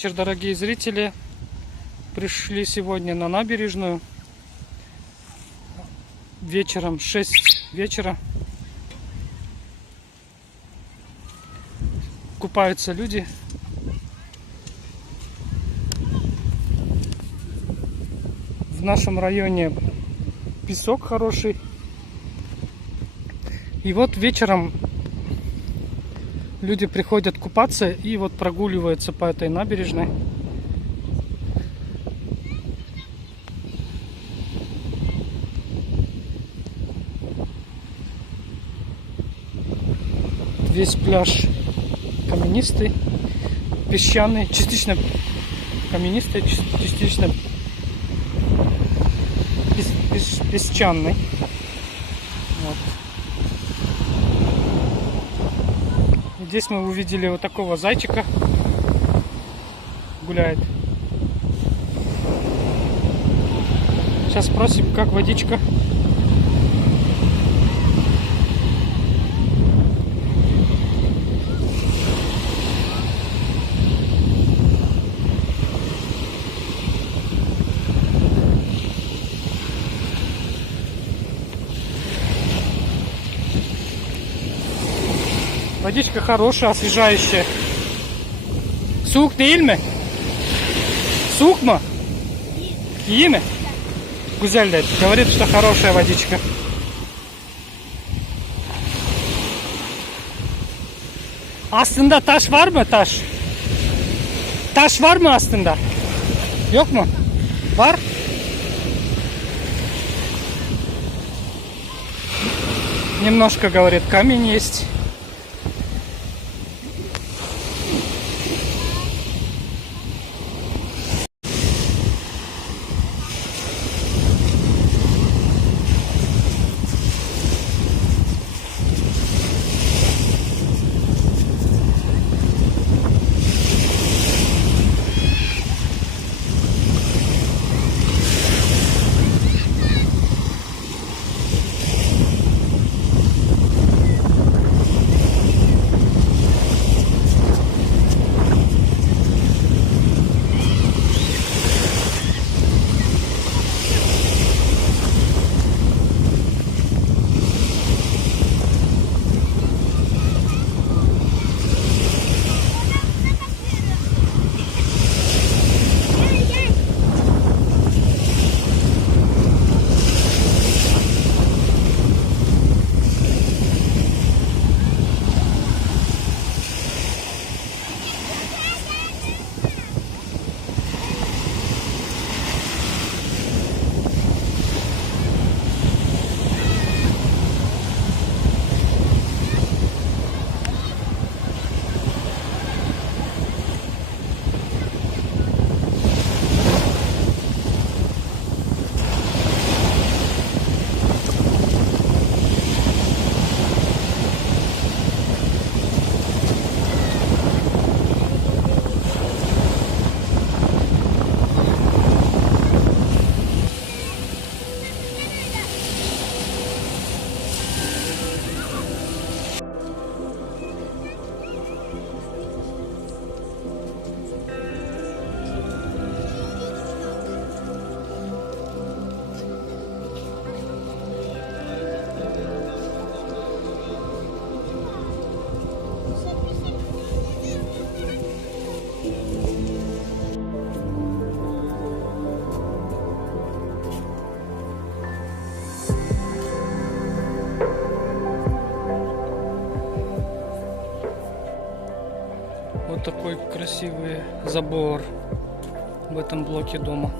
Вечер, дорогие зрители, пришли сегодня на набережную вечером, 6 вечера. Купаются люди. В нашем районе песок хороший. И вот вечером люди приходят купаться и вот прогуливаются по этой набережной. Весь пляж каменистый, песчаный, частично каменистый, частично песчаный. Вот. Здесь мы увидели вот такого зайчика, гуляет. Сейчас спросим, как водичка. Водичка хорошая, освежающая. Сук değil mi? Сук mu? İyi mi? Güzel dedi. Говорит, что хорошая водичка. Aslında taş var mı? Taş. Taş var mı aslında? Yok mu? Var. Немножко, говорит, камень есть. Вот такой красивый забор в этом блоке дома.